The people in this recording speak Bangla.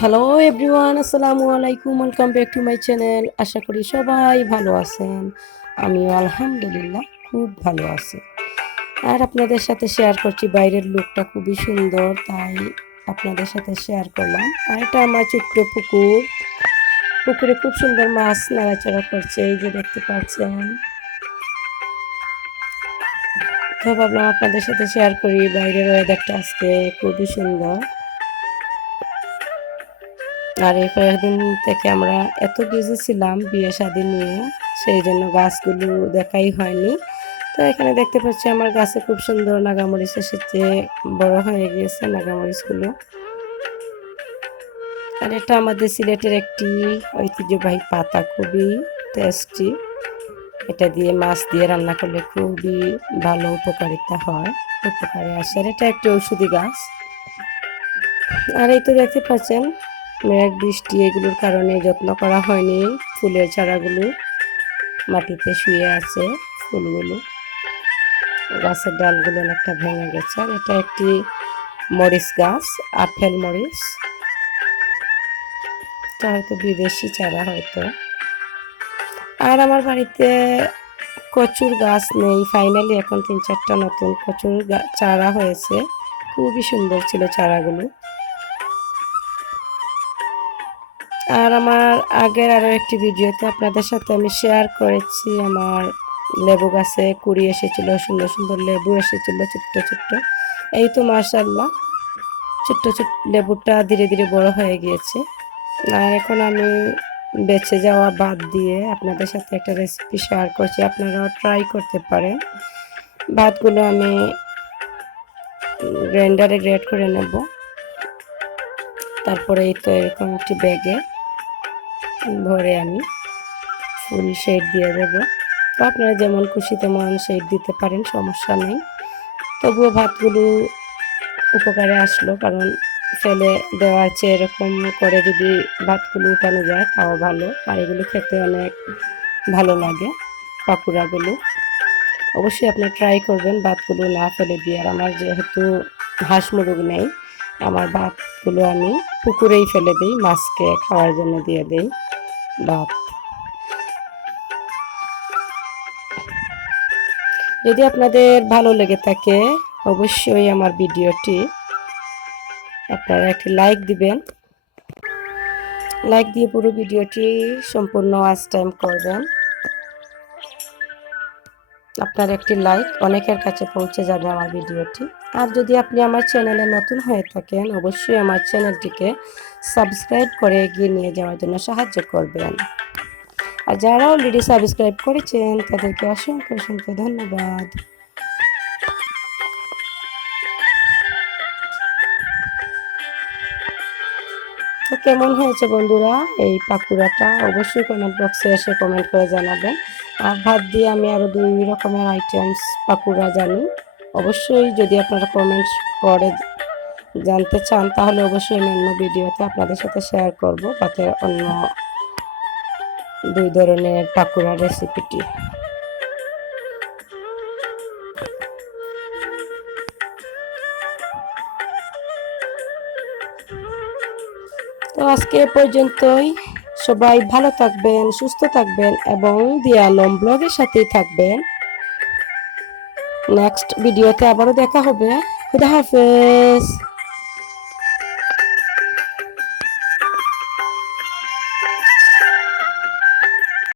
হ্যালো এভরিওয়ান আসসালামু আলাইকুম welcome back to my channel আশা করি সবাই ভালো আছেন আমিও আলহামদুলিল্লাহ খুব ভালো আছি আর আপনাদের সাথে শেয়ার করছি বাইরের লুকটা খুবই সুন্দর তাই আপনাদের সাথে শেয়ার করলাম আর এটা আমার ছোট্ট পুকুর পুকুরে খুব সুন্দর মাছ নাড়াচাড়া করছে এই যে দেখতে পাচ্ছেন তো ভাবলাম আপনাদের সাথে শেয়ার করি বাইরের ওয়েদারটা আজকে খুবই সুন্দর আর এই কয়েকদিন থেকে আমরা এত বিজি ছিলাম বিয়ে শাদী নিয়ে, সেই জন্য গাছগুলো দেখাই হয়নি। তো এখানে দেখতে পাচ্ছি আমার গাছে খুব সুন্দর নাগামরিচ এসেছে বড় হয়ে গিয়েছে নাগামরিচগুলো। আর এটা আমাদের সিলেটের একটি ঐতিহ্যবাহী পাতা, খুবই টেস্টি এটা দিয়ে মাছ দিয়ে রান্না করলে খুবই ভালো উপকারিতা হয়, উপকারে আসে। আর এটা একটি ঔষধি গাছ। আর এই তো দেখতে পাচ্ছেন মেঘ, বৃষ্টি এগুলোর কারণে যত্ন করা হয়নি। ফুলের চারাগুলো মাটিতে শুয়ে আছে ফুলগুলো। গাছের ডালগুলো অনেকটা ভেঙে গেছে। আর এটা একটি মরিচ গাছ, আপেল মরিচ। এটা হয়তো বিদেশি চারা হয়তো। আর আমার বাড়িতে কচুর গাছ নেই। ফাইনালি এখন তিন চারটা নতুন কচুর চারা হয়েছে। খুবই সুন্দর ছিল চারাগুলো। আর আমার আগের আরও একটি ভিডিওতে আপনাদের সাথে আমি শেয়ার করেছি, আমার লেবু গাছে কুড়ি এসেছিল, সুন্দর সুন্দর লেবু এসেছিল, ছোট্ট ছোট্ট। এই তো মার্শাল্লাহ ছোট্ট ছোট্ট লেবুটা ধীরে ধীরে বড় হয়ে গিয়েছে। আর এখন আমি বেঁচে যাওয়া বাদ দিয়ে আপনাদের সাথে একটা রেসিপি শেয়ার করছি, আপনারাও ট্রাই করতে পারেন। ভাতগুলো আমি গ্রাইন্ডারে গ্রেড করে নেব। তারপরে এই তো এরকম একটি ব্যাগে ভরে আমি ফুল শেড দিয়ে দেব। তো আপনারা যেমন খুশি তেমন শেড দিতে পারেন, সমস্যা নেই। তবুও ভাতগুলো উপকারে আসলো, কারণ ফেলে দেওয়া আছে এরকম করে যদি ভাতগুলো উঠানো যায়, তাও ভালো। আর এগুলো খেতে অনেক ভালো লাগে পাকুড়াগুলো। অবশ্যই আপনি ট্রাই করবেন ভাতগুলো না ফেলে দিয়ে। আর আমার যেহেতু হাঁস মুরগ নেই আমার ভাতগুলো আমি পুকুরেই ফেলে দিই, মাছকে খাওয়ার জন্য দিয়ে দিই। ভাত। যদি আপনাদের ভালো লেগে থাকে, অবশ্যই আমার ভিডিওটি আপনারা একটি লাইক দিবেন। লাইক দিয়ে পুরো ভিডিওটি সম্পূর্ণ ওয়াচ টাইম করবেন। আপনার একটি লাইক অনেকের কাছে পৌঁছে যাবে আমার ভিডিওটি। আর যদি আপনি আমার চ্যানেলে নতুন হয়ে থাকেন, অবশ্যই আমার চ্যানেলটিকে সাবস্ক্রাইব করে এগিয়ে নিয়ে যাওয়ার জন্য সাহায্য করবেন। আর যারা অলরেডি সাবস্ক্রাইব করেছেন, তাদেরকে অসংখ্য অসংখ্য ধন্যবাদ। তো কেমন হয়েছে বন্ধুরা এই পাকুড়াটা? অবশ্যই কমেন্ট বক্সে এসে কমেন্ট করে জানাবেন। আর ভাত দিয়ে আমি আরও দুই রকমের আইটেমস পাকুড়া জানি। অবশ্যই যদি আপনারা কমেন্টস করে জানতে চান, তাহলে অবশ্যই আমি অন্য ভিডিওতে আপনাদের সাথে শেয়ার করব, তাতে অন্য দুই ধরনের পাকুড়া রেসিপিটি তো আজকে পর্যন্তই। সবাই ভালো থাকবেন, সুস্থ থাকবেন এবং দিয়ালম ব্লগের সাথেই থাকবেন। নেক্সট ভিডিওতে আবারও দেখা হবে। খুদা হাফেজ।